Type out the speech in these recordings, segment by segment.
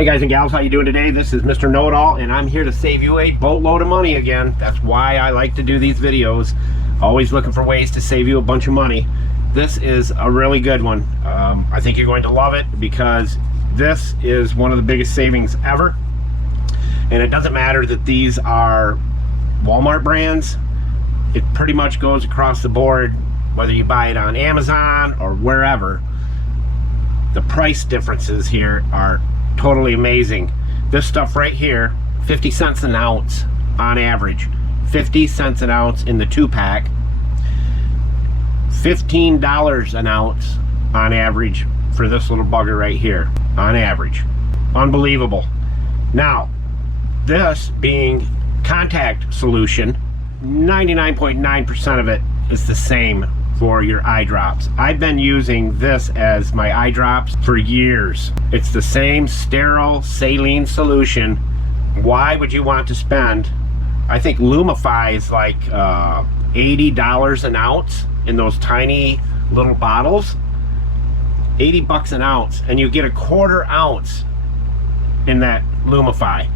Hey guys and gals, how you doing today? This is Mr. Know-It-All, and I'm here to save you a boatload of money again. That's why I like to do these videos. Always looking for ways to save you a bunch of money. This is a really good one. I think you're going to love it because this is one of the biggest savings ever. And it doesn't matter that these are Walmart brands. It pretty much goes across the board, whether you buy it on Amazon or wherever. The price differences here are totally amazing. This stuff right here, 50 cents an ounce on average. 50 cents an ounce in the 2-pack. $15 an ounce on average for this little bugger right here, on average. Unbelievable. Now, this being contact solution, 99.9% of it is the same for your eye drops. I've been using this as my eye drops for years. It's the same sterile saline solution. Why would you want to spend, I think Lumify is like $80 an ounce in those tiny little bottles. 80 bucks an ounce, and you get a 1/4 ounce in that Lumify.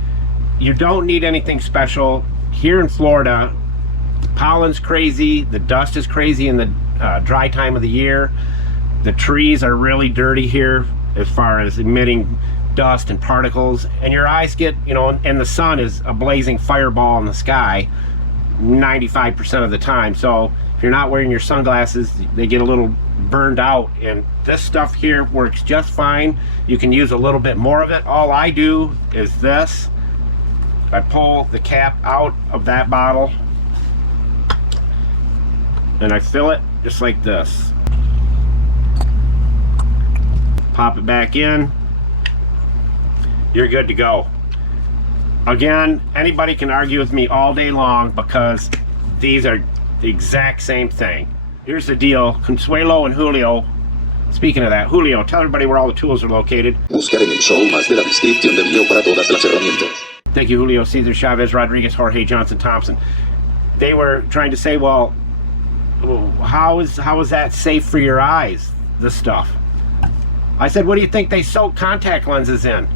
You don't need anything special. Here in Florida, pollen's crazy, the dust is crazy in the dry time of the year. The trees are really dirty here as far as emitting dust and particles, and your eyes get, you know, and the sun is a blazing fireball in the sky 95% of the time. So if you're not wearing your sunglasses, they get a little burned out, and this stuff here works just fine. You can use a little bit more of it. All I do is this. I pull the cap out of that bottle and I fill it just like this. Pop it back in. You're good to go. Again, anybody can argue with me all day long because these are the exact same thing. Here's the deal. Consuelo and Julio. Speaking of that, Julio, tell everybody where all the tools are located. Buscar en el show más de la descripción del video para todas las herramientas. Thank you, Julio, Cesar, Chavez, Rodriguez, Jorge, Johnson, Thompson. They were trying to say, well, how is that safe for your eyes, this stuff? I said, what do you think they soak contact lenses in?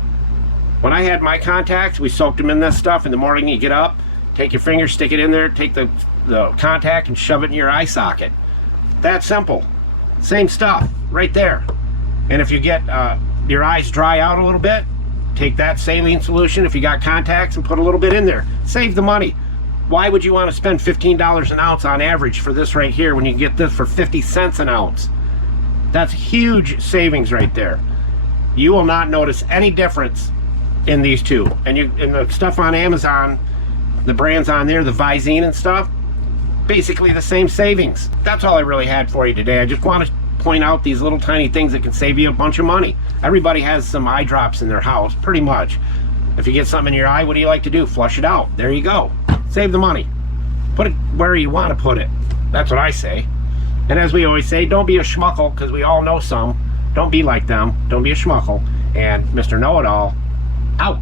When I had my contacts, we soaked them in this stuff. In the morning, you get up, take your finger, stick it in there, take the contact and shove it in your eye socket. That simple. Same stuff right there. And if you get your eyes dry out a little bit, take that saline solution if you got contacts and put a little bit in there. Save the money. Why would you want to spend $15 an ounce on average for this right here when you can get this for 50 cents an ounce? That's huge savings right there. You will not notice any difference in these two. And the stuff on Amazon, the brands on there, the Visine and stuff, basically the same savings. That's all I really had for you today. I just want to point out these little tiny things that can save you a bunch of money. Everybody has some eye drops in their house, pretty much. If you get something in your eye, what do you like to do? Flush it out. There you go. Save the money. Put it where you want to put it. That's what I say. And as we always say, don't be a schmuckle, because we all know some. Don't be like them. Don't be a schmuckle. And Mr. Know-It-All, out.